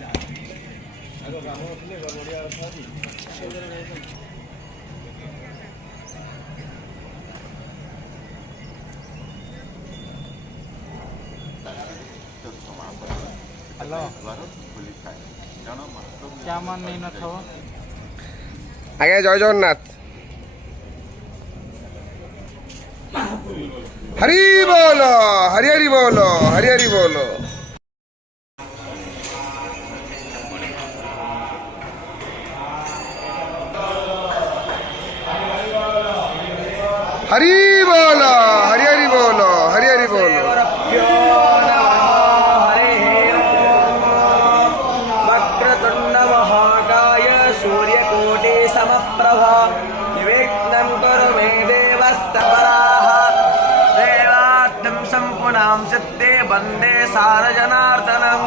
hello क्या मन नहीं न थो आगे जय जगन्नाथ हरि बोलो हरि हरि बोलो हरि हरि बोलो हरि बोलो हरि हरि बोलो हरि हरि बोलो वक्रतुंड महाकाय सूर्यकोटि समप्रभ निर्विघ्नं कुरु मे देवस्तवराः देवार्थं सम्पूर्णां सिद्धे वन्दे सारजनार्दनं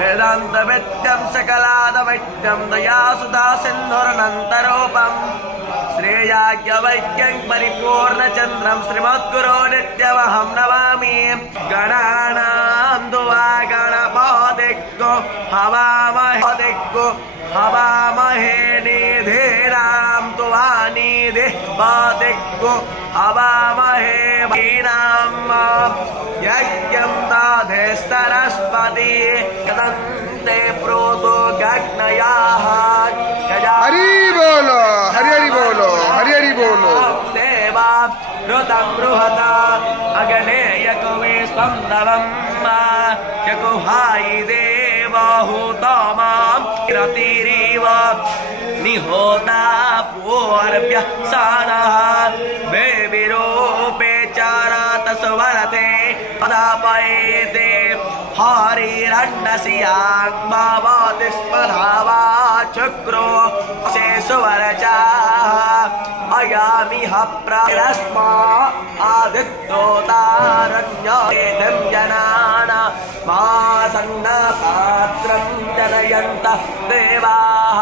वेदान्तवेद्यं सकलादवैद्यं दयासुधा सिन्धुरनन्तरूपम् श्रेयाज्ञवैक्यं परिपूर्णचन्द्रं श्रीमद्गुरो नित्यमहं नमामि गणानां दुआ गणपतिग्गो हवामहे निधीनां दुआ निधिपतिग्गो हवामहे वीणां यज्ञं दधे सरस्वती यदन्ते प्रोतो गग्नयाः हरि बोलो हरि हरि बोलो हरि हरि बोलो देवा ऋतं बृहता अग्ने यकुवे स्पन्दवं यकुहायि देवहूतमां रतिरिव निहोता पूर्व्यः सानः बेविरूपे चारातस्वरते पदापयेते हरिरण्डसियाग्भवति स्मधावा चक्रो शेषवरचाः अयामिह प्रस्मा आदित्योतारण्येनं जनाना मासन्नपात्रं जनयन्तः देवाः